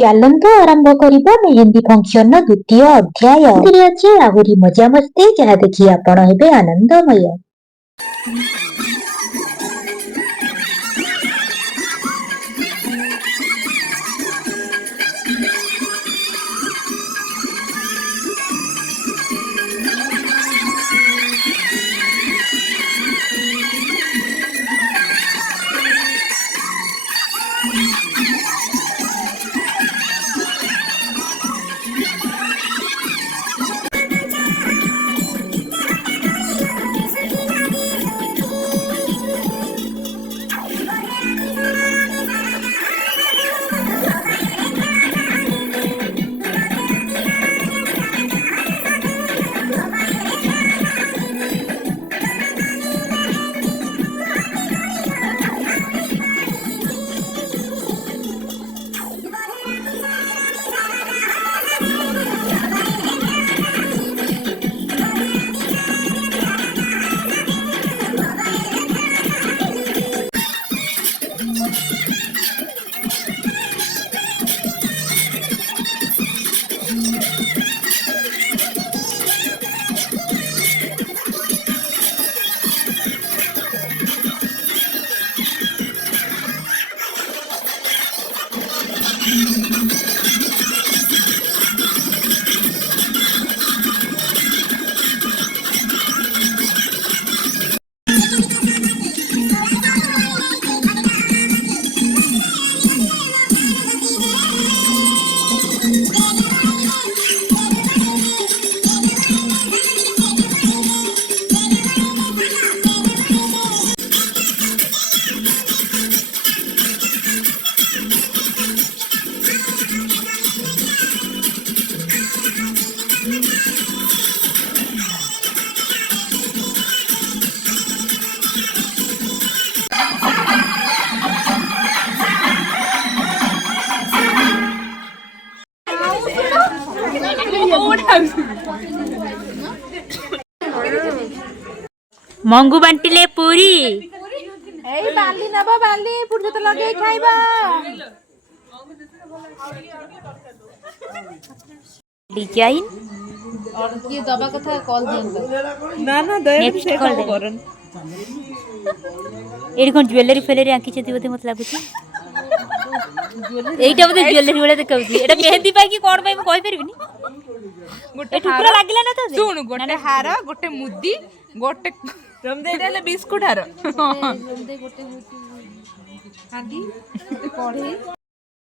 ଚାଲନ୍ତୁ ଆରମ୍ଭ କରିବା ମେହେନ୍ଦୀ ଫଙ୍କସନର ଦ୍ୱିତୀୟ ଅଧ୍ୟାୟ। ଏଥିରେ ଅଛି ଆହୁରି ମଜାମସ୍ତି, ଯାହା ଦେଖି ଆପଣ ହେବେ ଆନନ୍ଦମୟ। मंगू बांटिले पूरी एई बाली नबा बाली पुरजत लगे खाइबा डिजाइन और किए दबा कथा कॉल दियंत ना ना दया नेक्स्ट से कॉल करन एडी कोन ज्वेलरी फेलरी आंकी छथि बोते मत लागुछि एईटा बोते ज्वेलरी वाला देखौछि एटा मेहंदी पाई कि कोन पाई म कहि परबिनी गोटे टुकड़ा लागिला ना तो सुन गोटे हार गोटे मुदी गोटे रमदे देले बिस्कुट हार रमदे गोटे हांडी कढ़ी